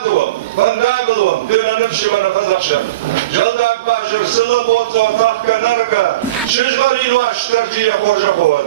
Мурадовым, Пангаголовым, Тыранывшимана Казахшан. Жалдак Башыр, Сылы Болцо, Тахканарга, Шишварин Ваш, Тарджия Хожаховат.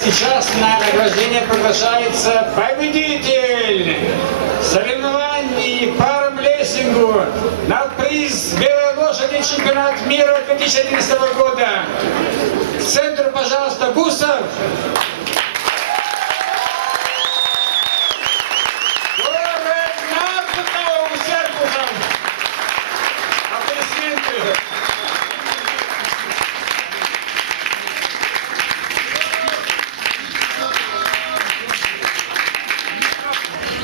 Сейчас на награждение приглашается победитель соревнований по армрестлингу на приз белой лошади чемпионат мира 2011 года. К центру, пожалуйста, Гусов.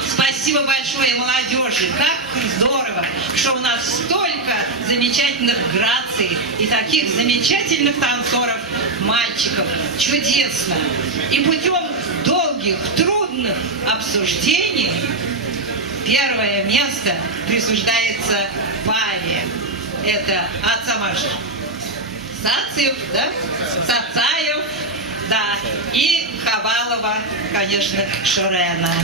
Спасибо большое молодежи. Как здорово, что у нас столько замечательных граций и таких замечательных танцоров, мальчиков. Чудесно. И путем долгих, трудных обсуждений первое место присуждается паре. Это Ацамаш Сацев, да? Сацаев, да, и Хавалова, конечно, Шурена.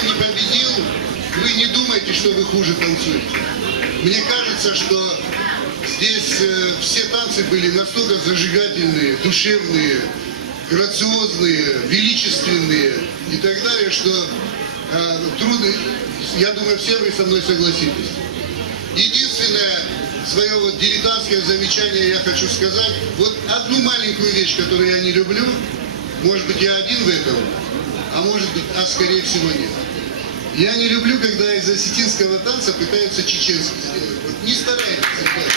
Не победил, вы не думайте, что вы хуже танцуете. Мне кажется, что здесь все танцы были настолько зажигательные, душевные, грациозные, величественные и так далее, что трудно, я думаю, все вы со мной согласитесь. Единственное свое вот дилетантское замечание я хочу сказать. Вот одну маленькую вещь, которую я не люблю, может быть, я один в этом, а может быть, скорее всего нет. Я не люблю, когда из осетинского танца пытаются чеченский сделать. Вот не старайтесь, ребята.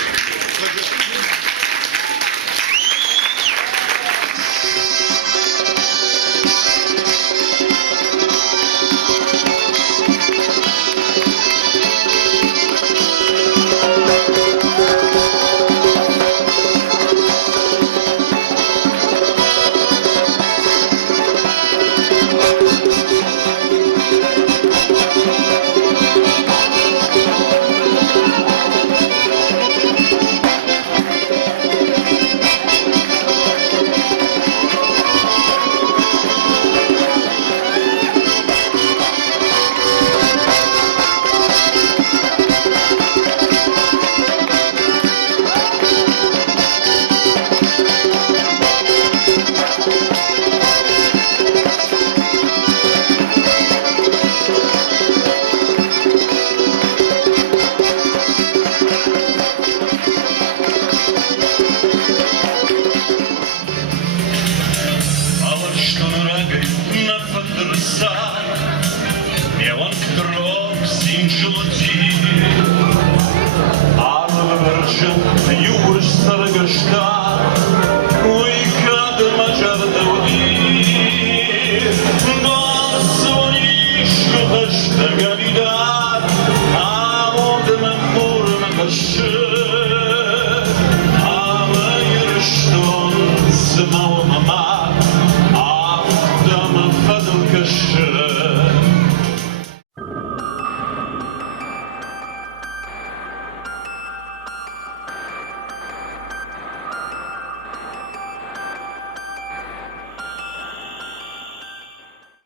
Arı verçin, yuvuş sarı göçten